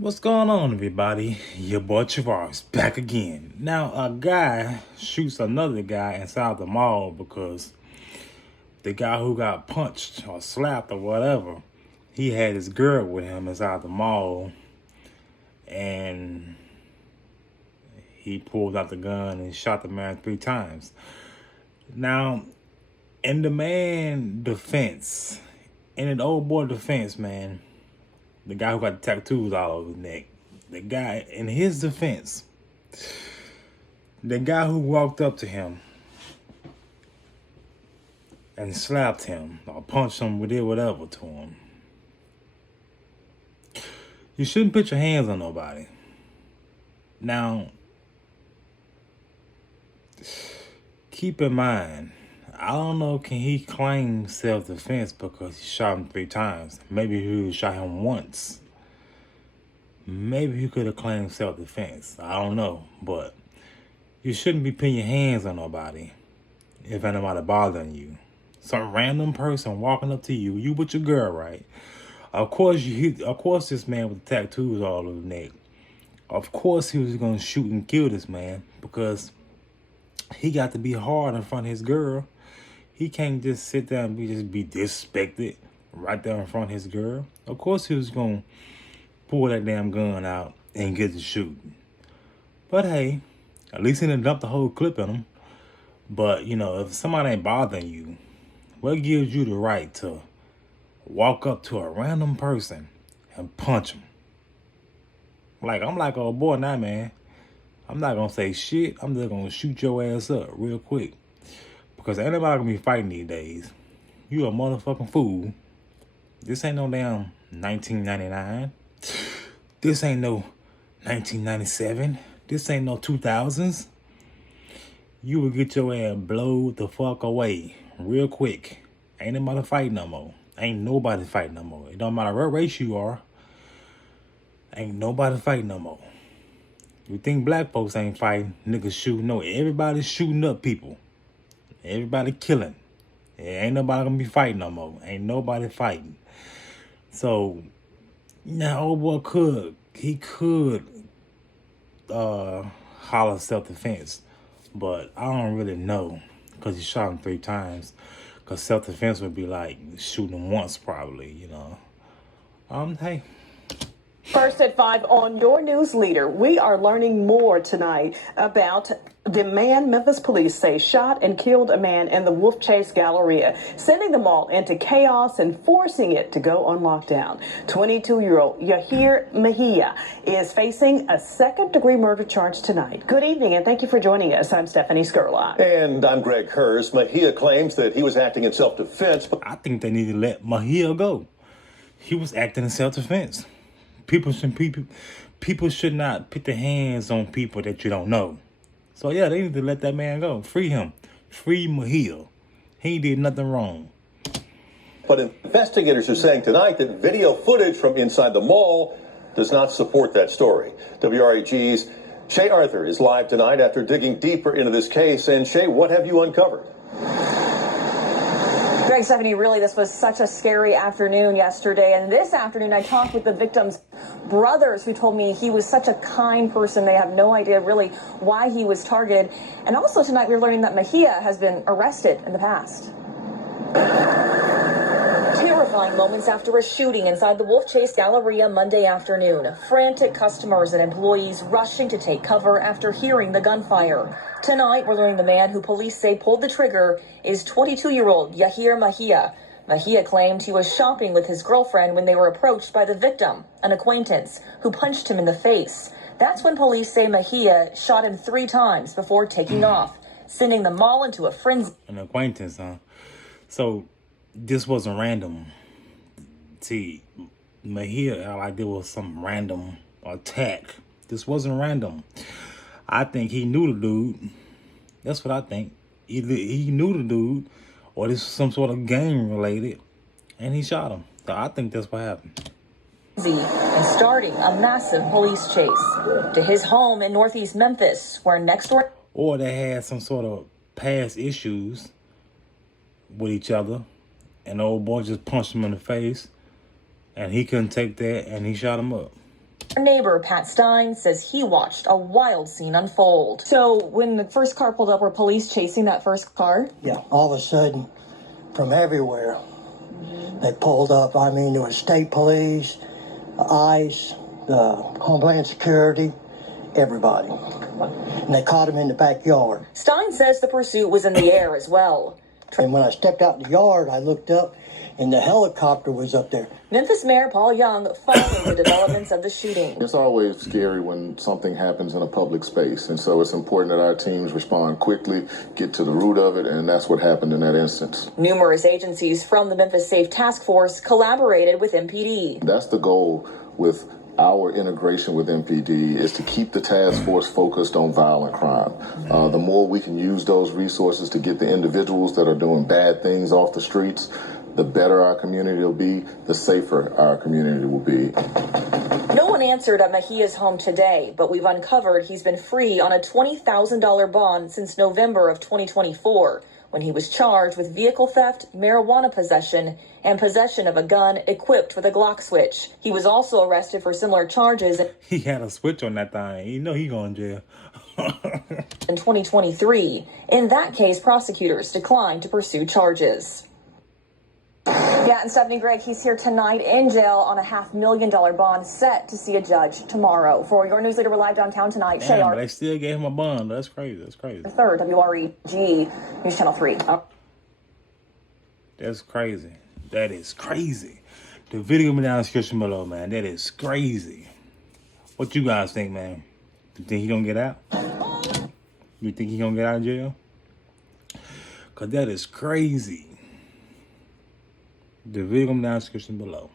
What's going on, everybody? Your boy Travaris back again. Now, a guy shoots another guy inside the mall because the guy who got punched or slapped or whatever, he had his girl with him inside the mall, and he pulled out the gun and shot the man 3 times. Now, in the man defense, in an old boy defense, man, the guy who got the tattoos all over his neck, the guy, in his defense, the guy who walked up to him and slapped him or punched him, did whatever to him, you shouldn't put your hands on nobody. Now, keep in mind, I don't know, can he claim self-defense because he shot him 3 times? Maybe he shot him once. Maybe he could have claimed self-defense. I don't know. But you shouldn't be putting your hands on nobody if ain't nobody bothering you. Some random person walking up to you, you with your girl, right? Of course, this man with the tattoos all over his neck, of course he was going to shoot and kill this man because he got to be hard in front of his girl. He can't just sit there and be disrespected right there in front of his girl. Of course he was going to pull that damn gun out and get to shooting. But hey, at least he didn't dump the whole clip in him. But, you know, if somebody ain't bothering you, what gives you the right to walk up to a random person and punch him? Like, I'm like, oh boy, now, man. I'm not going to say shit. I'm just going to shoot your ass up real quick. Because ain't nobody going to be fighting these days. You a motherfucking fool. This ain't no damn 1999. This ain't no 1997. This ain't no 2000s. You will get your ass blowed the fuck away real quick. Ain't nobody fighting no more. Ain't nobody fighting no more. It don't matter what race you are. Ain't nobody fighting no more. You think black folks ain't fighting? Niggas shooting? No, everybody's shooting up people. Everybody killing. Ain't nobody gonna be fighting no more. Ain't nobody fighting. So, now old boy could holler self-defense. But I don't really know because he shot him 3 times. Because self-defense would be like shooting him once probably, you know. Hey. First at 5 on your news leader, we are learning more tonight about the man Memphis police say shot and killed a man in the Wolf Chase Galleria, sending them all into chaos and forcing it to go on lockdown. 22-year-old Yahir Mejia is facing a second-degree murder charge tonight. Good evening, and thank you for joining us. I'm Stephanie Skurlock. And I'm Greg Hurst. Mejia claims that he was acting in self-defense. I think they need to let Mejia go. He was acting in self-defense. People should not put their hands on people that you don't know. So yeah, they need to let that man go. Free him. Free Mejia. He did nothing wrong. But investigators are saying tonight that video footage from inside the mall does not support that story. WRAG's Shay Arthur is live tonight after digging deeper into this case. And Shay, what have you uncovered? Greg, Stephanie, really, this was such a scary afternoon yesterday. And this afternoon, I talked with the victim's brothers who told me he was such a kind person. They have no idea really why he was targeted. And also tonight, we're learning that Mejia has been arrested in the past. Terrifying moments after a shooting inside the Wolf Chase Galleria Monday afternoon. Frantic customers and employees rushing to take cover after hearing the gunfire. Tonight, we're learning the man who police say pulled the trigger is 22-year-old Yahir Mejia. Mejia claimed he was shopping with his girlfriend when they were approached by the victim, an acquaintance, who punched him in the face. That's when police say Mejia shot him 3 times before taking off, sending them all into a frenzy. An acquaintance, huh? So this wasn't random. See, Mejia, like there was some random attack. This wasn't random. I think he knew the dude. That's what I think. Either he knew the dude or this was some sort of gang related and he shot him. So I think that's what happened. And starting a massive police chase to his home in Northeast Memphis, where next door. Or they had some sort of past issues with each other and the old boy just punched him in the face and he couldn't take that and he shot him up. Neighbor Pat Stein says he watched a wild scene unfold. So when the first car pulled up, were police chasing that first car? Yeah, all of a sudden, from everywhere, they pulled up. I mean, there was state police, ICE, the Homeland Security, everybody. And they caught him in the backyard. Stein says the pursuit was in the air as well. And when I stepped out in the yard, I looked up, and the helicopter was up there. Memphis Mayor Paul Young followed the developments of the shooting. It's always scary when something happens in a public space, and so it's important that our teams respond quickly, get to the root of it, and that's what happened in that instance. Numerous agencies from the Memphis Safe Task Force collaborated with MPD. That's the goal with our integration with MPD, is to keep the task force focused on violent crime. The more we can use those resources to get the individuals that are doing bad things off the streets, the better our community will be, the safer our community will be. No one answered at Mejia's home today, but we've uncovered he's been free on a $20,000 bond since November of 2024, when he was charged with vehicle theft, marijuana possession, and possession of a gun equipped with a Glock switch. He was also arrested for similar charges He had a switch on that thing. You know he going to jail. in 2023. In that case, prosecutors declined to pursue charges. Yeah, and Stephanie Gregg, he's here tonight in jail on a $500,000 bond, set to see a judge tomorrow. For your news leader, we're live downtown tonight. Damn, but they still gave him a bond. That's crazy. That's crazy. Third, WREG, News Channel 3. That's crazy. That is crazy. The video me down in the description below, man. That is crazy. What you guys think, man? You think he gonna get out? You think he gonna get out of jail? Cause that is crazy. The video me down in the description below.